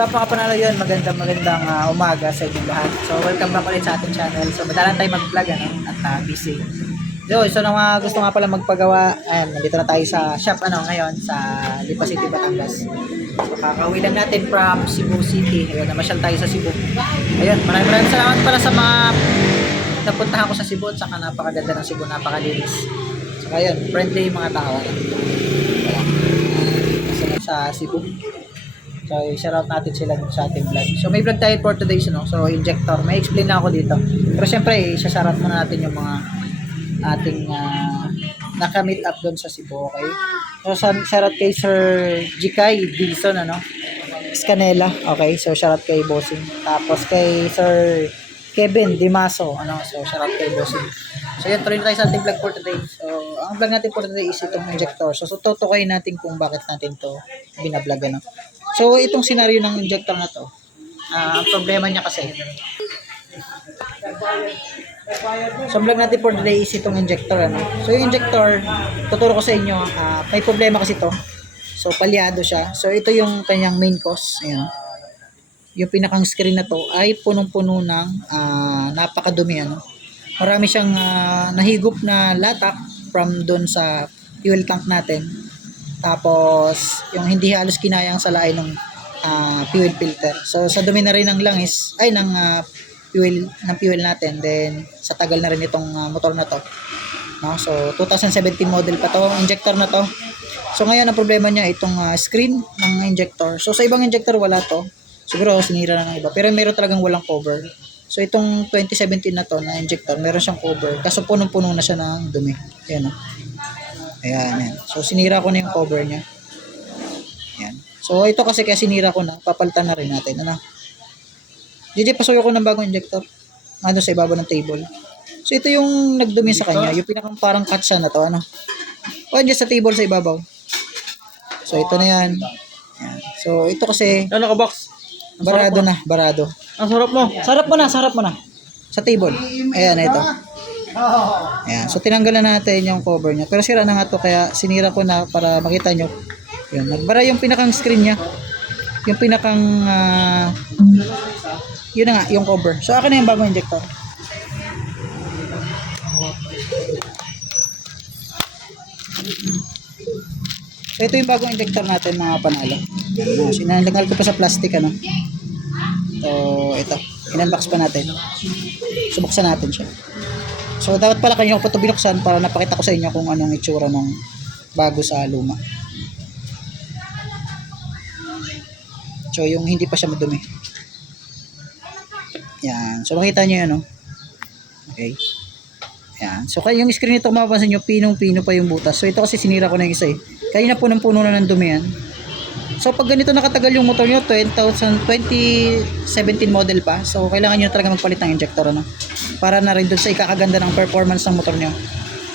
So mga panalo yun, magandang magandang ah, umaga sa inyong lahat. So welcome back ulit sa ating channel. So madalang tayo mag-vlog ano, at ah, busy. So, so na mga gusto nga pala magpagawa, ayan, nandito na tayo sa shop ano ngayon sa Lipa City, Batangas. So kakauwi lang natin from Cebu City. Ayun, namasyal tayo sa Cebu. Ayun, maraming maraming salamat pala sa mga napuntahan ko sa Cebu at saka napakaganda ng Cebu, napakalinis. So ayun, friendly yung mga tao. Ayan. Sa Cebu. So, i-shout out natin sila sa ating vlog. So, may vlog tayo for today's, no? So, injector. May explain na ako dito. Pero syempre, i-shout out muna natin yung mga ating uh, naka-meet up doon sa Cebu, okay? So, sa- shout out kay Sir Jikay Dizon, ano? Scanella, okay? So, shout out kay Bossing. Tapos kay Sir Kevin Dimaso, ano? So, shout out kay Bossing. So, yun, tuloy na tayo sa ating vlog for today. So, ang vlog natin for today is itong injector. So, so tutukoy natin kung bakit natin to binablog, ano? So, itong senaryo ng injector na to, ah, ang problema niya kasi, So, vlog natin for today is itong injector, ano. So, yung injector, tuturo ko sa inyo, ah, may problema kasi to. So, palyado siya. So, ito yung kanyang main cause. Ayan. Yung pinakang screen na to ay punong-puno ng ah, napakadumi, ano. Marami siyang ah, nahigop na latak from doon sa fuel tank natin. Tapos, yung hindi halos kinayang salain ng ah, fuel filter. So, sa dumi na rin ng langis, ay, ng ah, fuel, ng fuel natin. Then, sa tagal na rin itong ah, motor na to. No? So, 2017 model pa to, injector na to. So, ngayon, ang problema niya, itong ah, screen ng injector. So, sa ibang injector, wala to. Siguro, sinira na ng iba. Pero meron talagang walang cover. So, itong 2017 na to, na injector, meron siyang cover. Kaso, punong-puno na siya ng dumi. Ayan, no? Ayan, ayan. So, sinira ko na yung cover niya. Ayan. So, ito kasi kaya sinira ko na, papalitan na rin natin. Ano? DJ, pasuyo ko ng bagong injector. Ano sa ibabaw ng table. So, ito yung nagdumi sa kanya. Yung pinakang parang katsa na to. Ano? O, dyan sa table sa ibabaw. So, ito na yan. Ayan. So, ito kasi, Ano ka box? barado na, barado. Ang sarap mo. Sarap mo na, sarap mo na. Sa table. Ayan, ito. Ayan. So, tinanggalan natin yung cover niya. Pero sira na nga to, kaya sinira ko na para makita nyo. Yun. Nagbara yung pinakang screen niya. Yung pinakang, ah, yun na nga, yung cover. So, akin na yung bagong injector. So, ito yung bagong injector natin, mga panalo. Ayan. Sinalagay ko pa sa plastic, ano. So, ito. In-unbox pa natin. Subuksan natin siya. So, dapat pala kanyo ko pa binuksan para napakita ko sa inyo kung anong itsura ng bago sa luma. So, yung hindi pa siya madumi. Yan. So, makita nyo yan, no? Okay. Yan. So, kaya yung screen nito, mapapansin nyo, pinong-pino pa yung butas. So, ito kasi sinira ko na yung isa eh. Kaya na punong-puno na ng dumi yan. So pag ganito nakatagal yung motor nyo, 20,000 2017 model pa. So kailangan nyo talaga magpalit ng injector ano. Para na rin dun sa ikakaganda ng performance ng motor nyo.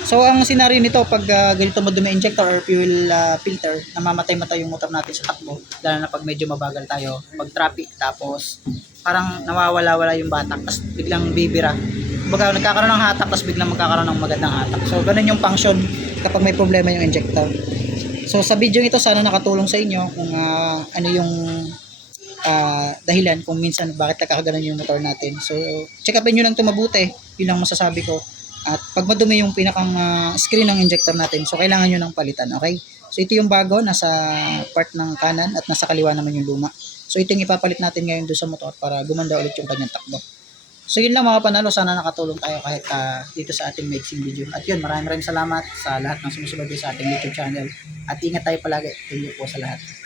So ang senaryo nito pag ah, ganito madumi injector or fuel ah, filter, namamatay-matay yung motor natin sa takbo. Lalo na pag medyo mabagal tayo, pag traffic tapos parang nawawala-wala yung batak tapos biglang bibira. Kumbaga nagkakaroon ng hatak tapos biglang magkakaroon ng magandang hatak. So ganun yung function kapag may problema yung injector. So sa video ito sana nakatulong sa inyo kung ah, ano yung ah, dahilan kung minsan bakit nakakaganon yung motor natin. So check upin nyo lang ito mabuti. Yun lang masasabi ko. At pag madumi yung pinakang ah, screen ng injector natin, so kailangan nyo ng palitan, okay? So ito yung bago, nasa part ng kanan at nasa kaliwa naman yung luma. So ito yung ipapalit natin ngayon doon sa motor para gumanda ulit yung kanyang takbo. So yun lang mga panalo, sana nakatulong tayo kahit ah, dito sa ating mixing video. At yun, maraming maraming salamat sa lahat ng sumusunod sa ating YouTube channel. At ingat tayo palagi. Thank you po sa lahat.